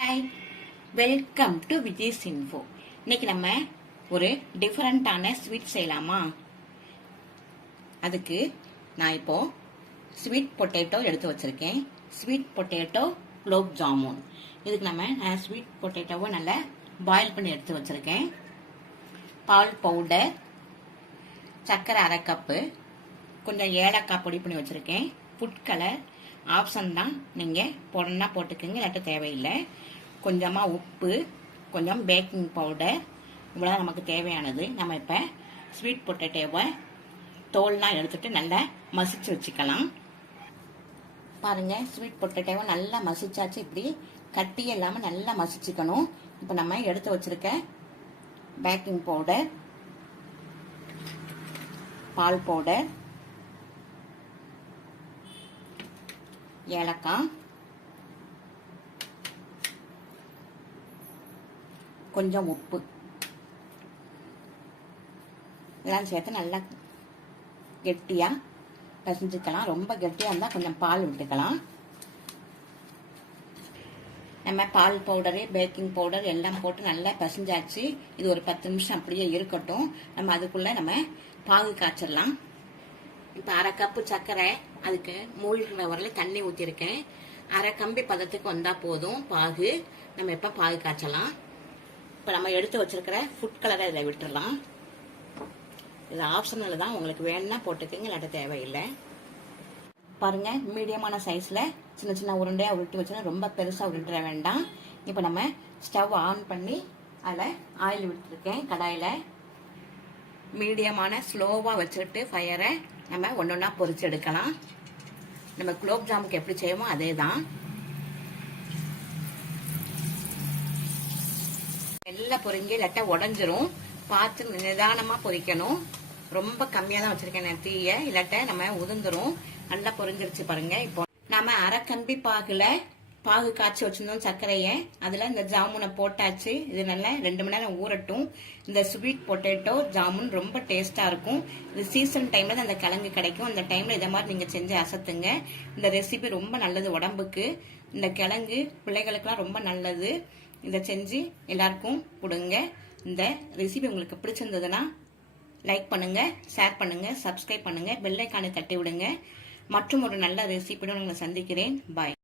Hi, welcome to Vijay's info. இன்னைக்கு நம்ம ஒரு டிஃபரெண்டான ஸ்வீட் செய்யலாமா? அதுக்கு நான் இப்போ ஸ்வீட் பொட்டேட்டோ எடுத்து வச்சிருக்கேன். Sweet potato gulab jamun. இதுக்கு நான் ஸ்வீட் பொட்டேட்டோவை நல்லா பாயில் பண்ணி எடுத்து வச்சிருக்கேன். பால் பவுடர், சர்க்கரை அரை கப்பு, கொஞ்சம் ஏலக்காய் பொடி பண்ணி வச்சிருக்கேன். ஃபுட் கலர் ஆப்ஷன் தான், நீங்கள் போடணும்னா போட்டுக்கோங்க, இல்லாட்ட தேவையில்லை. கொஞ்சமாக உப்பு, கொஞ்சம் பேக்கிங் பவுடர், இவ்வளோ நமக்கு தேவையானது. நம்ம இப்போ ஸ்வீட் பொட்டேட்டோவை தோல்லாம் எடுத்துட்டு நல்லா மசிச்சு வச்சுக்கலாம். பாருங்கள், ஸ்வீட் பொட்டேட்டோவை நல்லா மசிச்சாச்சு. இப்படி கட்டி இல்லாமல் நல்லா மசிச்சுக்கணும். இப்போ நம்ம எடுத்து வச்சிருக்க பேக்கிங் பவுடர், பால் பவுடர், ஏலக்காய், கொஞ்சம் உப்பு இதெல்லாம் சேர்த்து நல்லா கெட்டியா பிசைஞ்சுக்கலாம். ரொம்ப கெட்டியா இருந்தால் கொஞ்சம் பால் விட்டுக்கலாம். நம்ம பால் பவுடரு, பேக்கிங் பவுடர் எல்லாம் போட்டு நல்லா பிசைஞ்சாச்சு. இது ஒரு 10 நிமிஷம் அப்படியே இருக்கட்டும். நம்ம அதுக்குள்ள நம்ம பாகு காய்ச்சிடலாம். இப்போ அரை கப்பு சர்க்கரை, அதுக்கு மூழ்கிற வரல தண்ணி ஊற்றிருக்கேன். அரை கம்பி பதத்துக்கு வந்தால் போதும் பாகு. நம்ம இப்போ பாகு காய்ச்சலாம். இப்போ நம்ம எடுத்து வச்சிருக்கிற ஃபுட் கலரை இதில் விட்டுடலாம். இது ஆப்ஷனல் தான், உங்களுக்கு வேணும்னா போட்டுக்கோங்க, இல்லாட்ட தேவையில்லை. பாருங்க, மீடியமான சைஸில் சின்ன சின்ன உருண்டையாக உருட்டி வச்சுன்னா ரொம்ப பெருசாக உருட்டுற வேண்டாம். இப்போ நம்ம ஸ்டவ் ஆன் பண்ணி அதில் ஆயில் விட்டுருக்கேன். கடாயில் மீடியமான ஸ்லோவாக வச்சுக்கிட்டு ஃபயரை நம்ம ஒன்றொன்னா பொரிச்சு எடுக்கலாம். நம்ம குலோப் ஜாமுக்கு எப்படி செய்வோமோ அதே தான். எல்லாம் பொரிஞ்சு இல்லாட்டா உடஞ்சிரும். பார்த்து நிதானமாக பொரிக்கணும். ரொம்ப கம்மியாக தான் வச்சிருக்கேன் தீய, இல்லாட்ட நம்ம உதிர்ந்துரும். நல்லா பொரிஞ்சிருச்சு பாருங்க. இப்போ நம்ம அரை கம்பி பாகு காய்ச்சி வச்சிருந்தோம் சர்க்கரையை, அதில் இந்த ஜாமுனை போட்டாச்சு. இது நல்லா 2 மணி நேரம் ஊறட்டும். இந்த ஸ்வீட் பொட்டேட்டோ ஜாமுன் ரொம்ப டேஸ்ட்டாக இருக்கும். இது சீசன் டைமில் தான் அந்த கிழங்கு கிடைக்கும். அந்த டைமில் இதை மாதிரி நீங்கள் செஞ்சு அசத்துங்க. இந்த ரெசிபி ரொம்ப நல்லது உடம்புக்கு. இந்த கிழங்கு பிள்ளைகளுக்கெல்லாம் ரொம்ப நல்லது. இதை செஞ்சு எல்லாருக்கும் கொடுங்க. இந்த ரெசிபி உங்களுக்கு பிடிச்சிருந்ததுன்னா லைக் பண்ணுங்க, ஷேர் பண்ணுங்க, சப்ஸ்கிரைப் பண்ணுங்க, பெல் ஐகானை தட்டி விடுங்க. மற்றும் ஒரு நல்ல ரெசிபியுடன் உங்களை சந்திக்கிறேன். பாய்.